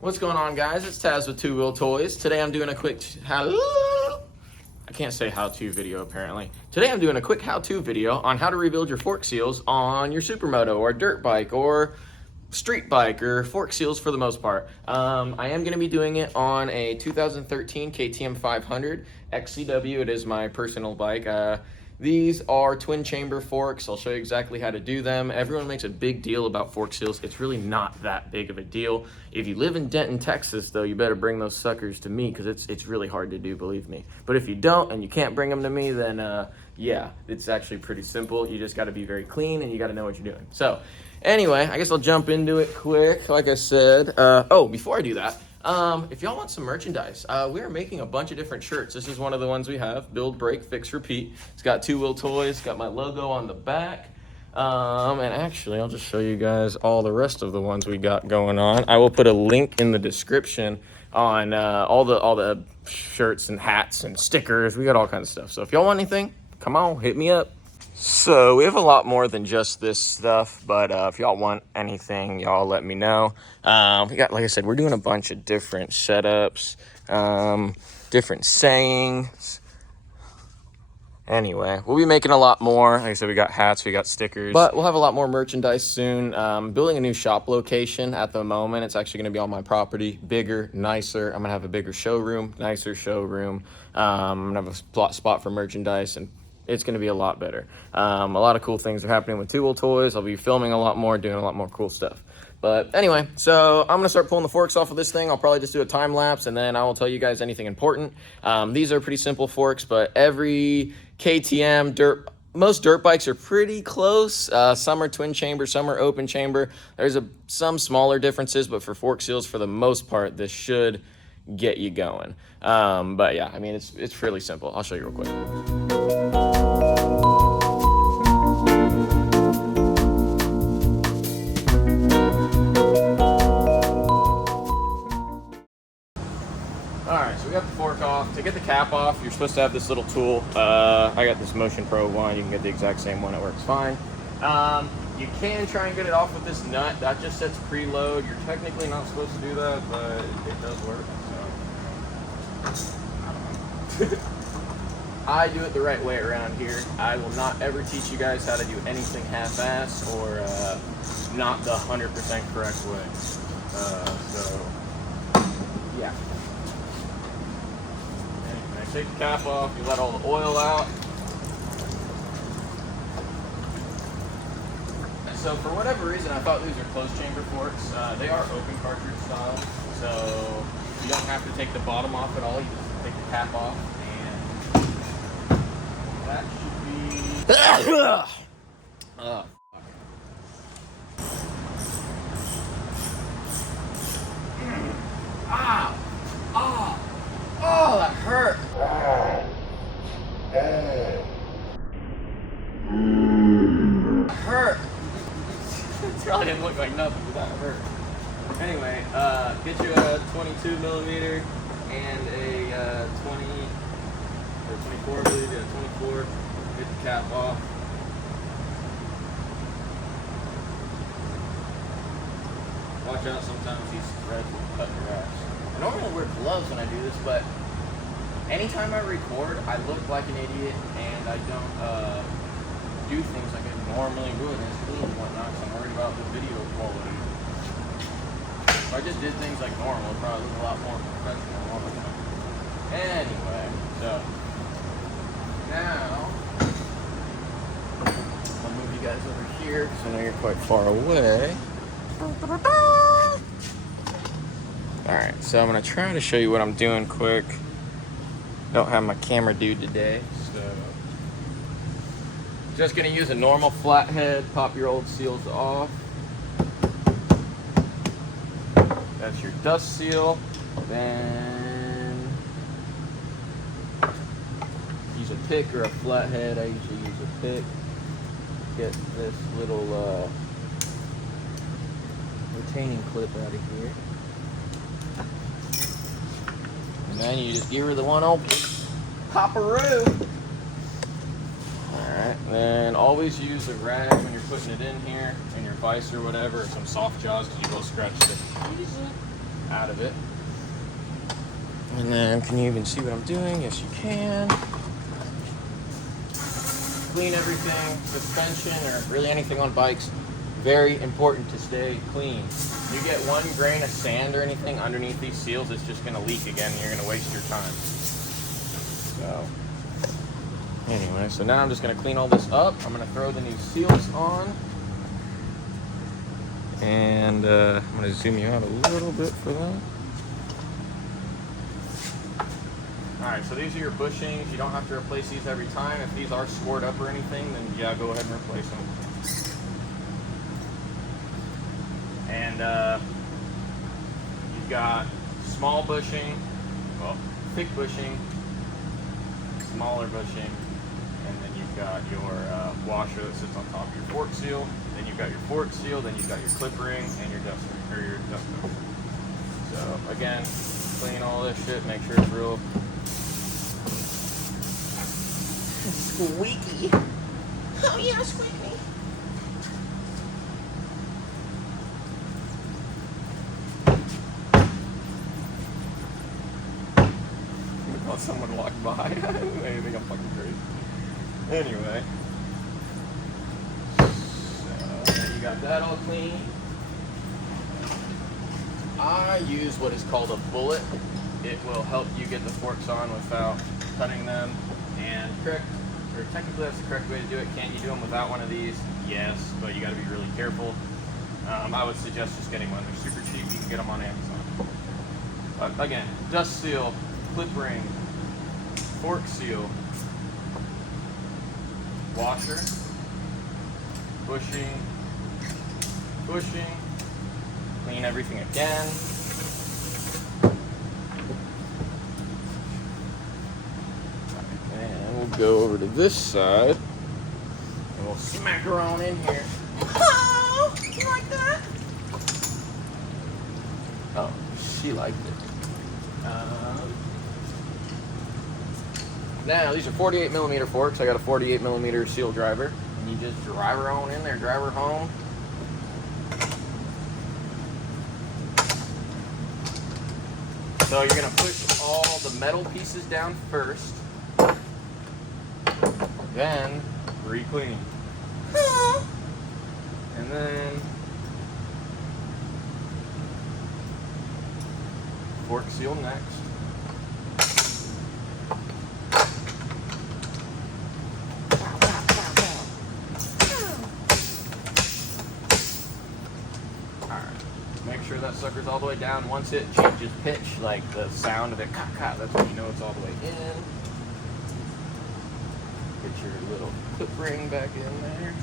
What's going on, guys? It's Taz with Two Wheel Toys. Today I'm doing a quick I can't say how-to video apparently. Today I'm doing a quick how-to video on how to rebuild your fork seals on your supermoto or dirt bike or street bike or fork seals for the most part. I am going to be doing it on a 2013 KTM 500 XCW. It is my personal bike. These are twin chamber forks. I'll show you exactly how to do them. Everyone makes a big deal about fork seals. It's really not that big of a deal. If you live in Denton, Texas, though, you better bring those suckers to me because it's really hard to do, believe me. But if you don't and you can't bring them to me, then yeah, it's actually pretty simple. You just got to be very clean and you got to know what you're doing. So anyway, I guess I'll jump into it quick. Like I said, oh, before I do that, if y'all want some merchandise, we are making a bunch of different shirts. This is one of the ones we have, Build, Break, Fix, Repeat. It's got Two Wheel Toys, it's got my logo on the back. And actually, I'll just show you guys all the rest of the ones we got going on. I will put a link in the description on all the shirts and hats and stickers. We got all kinds of stuff. So if y'all want anything, come on, hit me up. So we have a lot more than just this stuff, but if y'all want anything, y'all let me know. We got, like I said, we're doing a bunch of different setups, different sayings. Anyway, we'll be making a lot more. Like I said, we got hats, we got stickers, but we'll have a lot more merchandise soon. Building a new shop location at the moment. It's actually going to be on my property, bigger, nicer. I'm going to have a bigger showroom, nicer showroom. I'm going to have a spot for merchandise, and it's going to be a lot better. A lot of cool things are happening with Two Wheel Toys. I'll be filming a lot more, doing a lot more cool stuff. But anyway, so I'm going to start pulling the forks off of this thing. I'll probably just do a time lapse, and then I will tell you guys anything important. These are pretty simple forks, but every KTM most dirt bikes are pretty close. Some are twin chamber, some are open chamber. There's some smaller differences, but for fork seals, for the most part, this should get you going. But yeah, I mean, it's really simple. I'll show you real quick. Alright, so we got the fork off. To get the cap off, you're supposed to have this little tool. I got this Motion Pro one. You can get the exact same one. It works fine. You can try and get it off with this nut. That just says preload. You're technically not supposed to do that, but it does work. So I do it the right way around here. I will not ever teach you guys how to do anything half-ass or not the 100% correct way. So yeah. Take the cap off, you let all the oil out. So for whatever reason, I thought these are closed chamber forks. They are open cartridge style, so you don't have to take the bottom off at all. You just take the cap off, and that should be... Oh, that hurt. Hurt. It probably didn't look like nothing, but that hurt. Anyway, get you a 22 millimeter and a 20 or 24, I believe. Yeah, 24. Get the cap off. Watch out, sometimes these threads will cut your ass. I normally wear gloves when I do this, but anytime I record, I look like an idiot and I don't do things like I normally would and it's clean and whatnot, so I'm worried about the video quality. If I just did things like normal, it'd probably look a lot more professional all the time. Anyway, so now I'll move you guys over here because I know you're quite far away. Alright, so I'm going to try to show you what I'm doing quick. Don't have my camera dude today, so just going to use a normal flathead, pop your old seals off. That's your dust seal. Then use a pick or a flathead. I usually use a pick. Get this little retaining clip out of here. And then you just give her the one old pop-a-roo. Alright, then always use a rag when you're putting it in here, in your vise or whatever, or some soft jaws, because you will scratch the out of it. And then, can you even see what I'm doing? Yes, you can. Clean everything, suspension, or really anything on bikes. Very important to stay clean. You get 1 grain of sand or anything underneath these seals, it's just gonna leak again and you're gonna waste your time. So, anyway, so now I'm just gonna clean all this up. I'm gonna throw the new seals on. And I'm gonna zoom you out a little bit for that. Alright, so these are your bushings. You don't have to replace these every time. If these are scored up or anything, then yeah, go ahead and replace them. And you've got small bushing, well, thick bushing, smaller bushing, and then you've got your washer that sits on top of your fork seal. Then you've got your fork seal, then you've got your clip ring and your dust ring, or your dust cover. So again, clean all this shit, make sure it's real squeaky. Oh yeah, squeaky. Someone walked by. They think I'm fucking crazy. Anyway, so you got that all clean. I use what is called a bullet. It will help you get the forks on without cutting them. And technically that's the correct way to do it. Can you do them without one of these? Yes, but you got to be really careful. I would suggest just getting one. They're super cheap. You can get them on Amazon. But again, dust seal, clip ring, fork seal, washer, bushing, clean everything again. And we'll go over to this side and we'll smack her on in here. Oh, you like that? Oh, she liked it. Now, these are 48mm forks. I got a 48mm seal driver. And you just drive her on in there, drive her home. So you're gonna push all the metal pieces down first, then re-clean. And then fork seal next. Make sure that sucker's all the way down. Once it changes pitch, like the sound of it, that's when you know it's all the way in. Get your little clip ring back in there.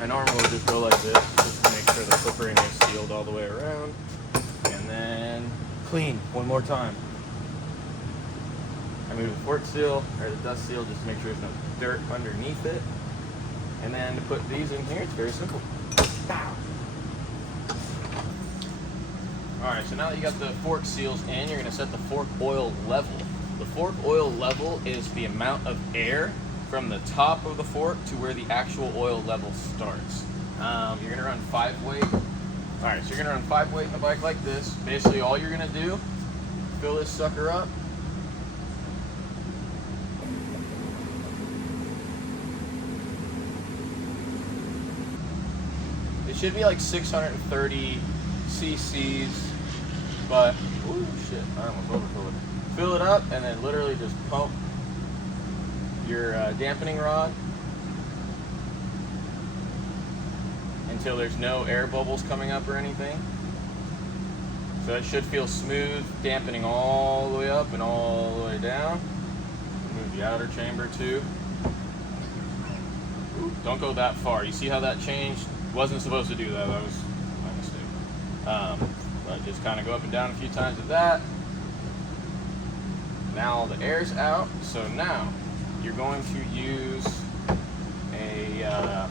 I normally would just go like this, just to make sure the clip ring is sealed all the way around. And then clean one more time. I move the fork seal, or the dust seal, just to make sure there's no dirt underneath it. And then to put these in here, it's very simple. Alright, so now that you got the fork seals in, you're going to set the fork oil level. The fork oil level is the amount of air from the top of the fork to where the actual oil level starts. You're going to run 5-weight. Alright, so you're going to run 5-weight in the bike like this. Basically, all you're going to do, fill this sucker up. It should be like 630 cc's, but, ooh, shit, I almost overfilled it. Fill it up and then literally just pump your dampening rod until there's no air bubbles coming up or anything. So it should feel smooth, dampening all the way up and all the way down. Move the outer chamber too. Ooh, don't go that far. You see how that changed? Wasn't supposed to do that. That was my mistake. But just kind of go up and down a few times with that. Now all the air's out. So now you're going to use a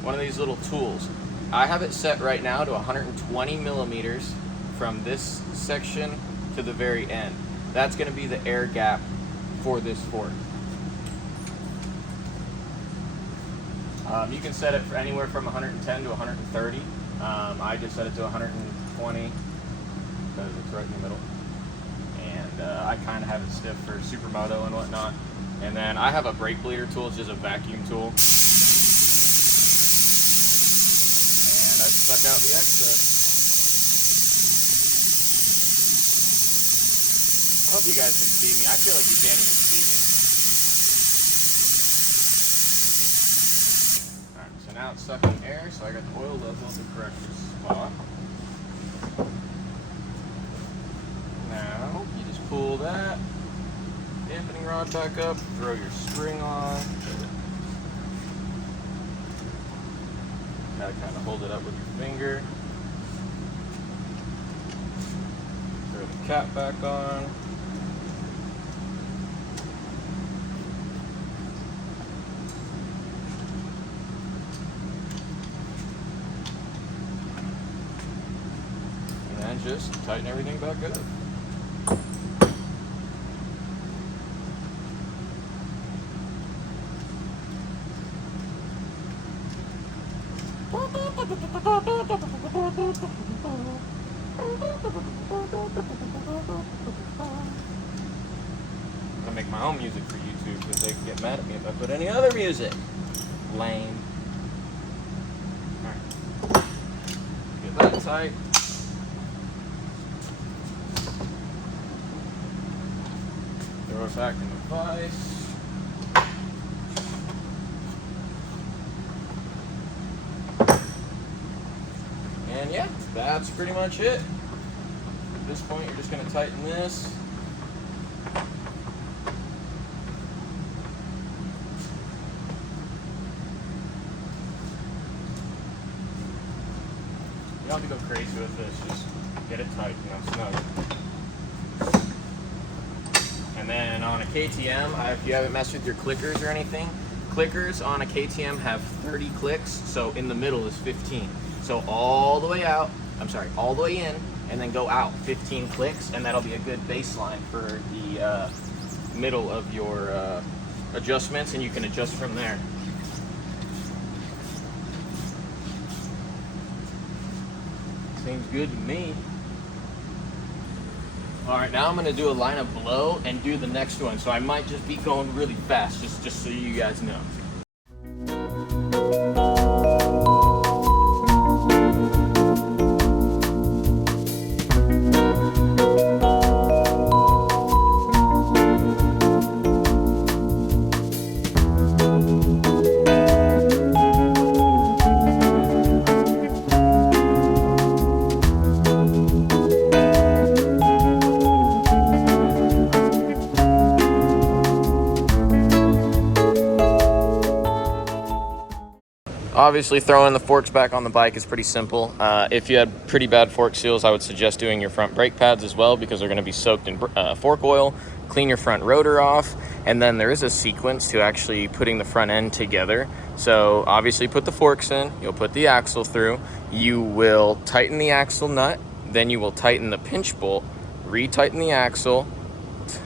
one of these little tools. I have it set right now to 120 millimeters from this section to the very end. That's going to be the air gap for this fork. You can set it for anywhere from 110 to 130. I just set it to 120 because it's right in the middle. And I kind of have it stiff for supermoto and whatnot. And then I have a brake bleeder tool. It's just a vacuum tool. And I suck out the excess. I hope you guys can see me. I feel like you can't even see me. Alright, so now it's sucking air, so I got the oil level at the correct spot. Now, you just pull that dampening rod back up, throw your spring on. Gotta kind of hold it up with your finger. Throw the cap back on. And just tighten everything back up. I'm gonna make my own music for YouTube because they can get mad at me if I put any other music. Lame. Alright. Get that tight. Throw it back in the vise. And yeah, that's pretty much it. At this point, you're just going to tighten this. You don't have to go crazy with this, just get it tight, snug. And then on a KTM, if you haven't messed with your clickers or anything, clickers on a KTM have 30 clicks, so in the middle is 15. So all the way out, all the way in, and then go out 15 clicks, and that'll be a good baseline for the middle of your adjustments, and you can adjust from there. Seems good to me. All right, now I'm gonna do a line of below and do the next one. So I might just be going really fast, just so you guys know. Obviously, throwing the forks back on the bike is pretty simple. If you had pretty bad fork seals, I would suggest doing your front brake pads as well because they're going to be soaked in fork oil. Clean your front rotor off, and then there is a sequence to actually putting the front end together. So obviously put the forks in, you'll put the axle through, you will tighten the axle nut, then you will tighten the pinch bolt, retighten the axle,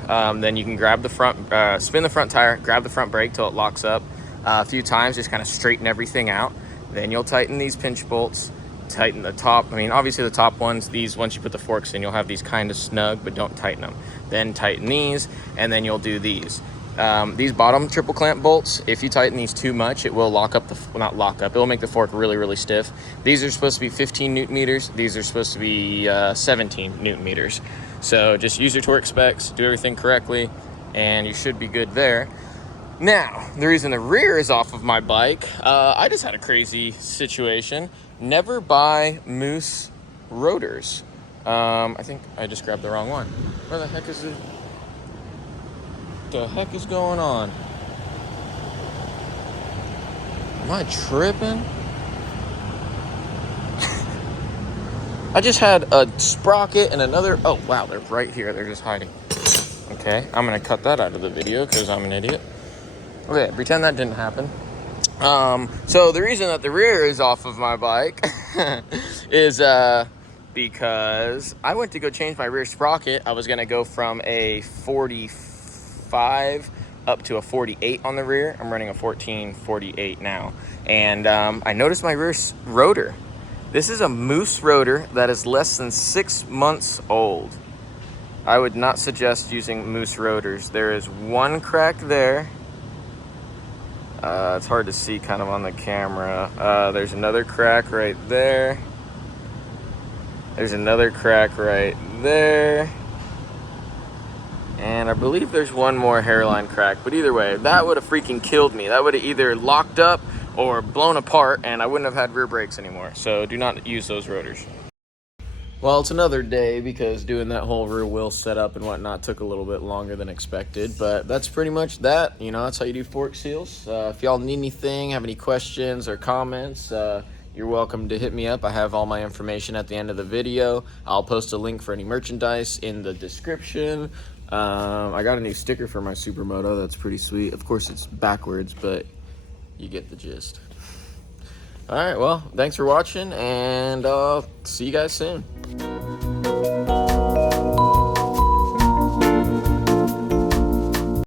then you can grab the front, spin the front tire, grab the front brake till it locks up. A few times, just kind of straighten everything out. Then you'll tighten these pinch bolts, tighten the top. I mean, obviously the top ones, these, once you put the forks in, you'll have these kind of snug, but don't tighten them. Then tighten these, and then you'll do these. These bottom triple clamp bolts, if you tighten these too much, it will lock up not lock up, it'll make the fork really, really stiff. These are supposed to be 15 Newton meters. These are supposed to be 17 Newton meters. So just use your torque specs, do everything correctly, and you should be good there. Now, the reason the rear is off of my bike, I just had a crazy situation. Never buy Moose rotors. I think I just grabbed the wrong one. Where the heck is it? What the heck is going on? Am I tripping? I just had a sprocket and another, oh wow, they're right here. They're just hiding. Okay, I'm gonna cut that out of the video because I'm an idiot. Okay, pretend that didn't happen. So the reason that the rear is off of my bike is because I went to go change my rear sprocket. I was gonna go from a 45 up to a 48 on the rear. I'm running a 1448 now. And I noticed my rear rotor. This is a Moose rotor that is less than 6 months old. I would not suggest using Moose rotors. There is one crack there. It's hard to see kind of on the camera. There's another crack right there. There's another crack right there. And I believe there's one more hairline crack. But either way, that would have freaking killed me. That would have either locked up or blown apart, and I wouldn't have had rear brakes anymore. So do not use those rotors. Well, it's another day because doing that whole rear wheel setup and whatnot took a little bit longer than expected, but that's pretty much that. You know, that's how you do fork seals. If y'all need anything, have any questions or comments, you're welcome to hit me up. I have all my information at the end of the video. I'll post a link for any merchandise in the description. I got a new sticker for my Supermoto. That's pretty sweet. Of course, it's backwards, but you get the gist. All right, well, thanks for watching, and see you guys soon.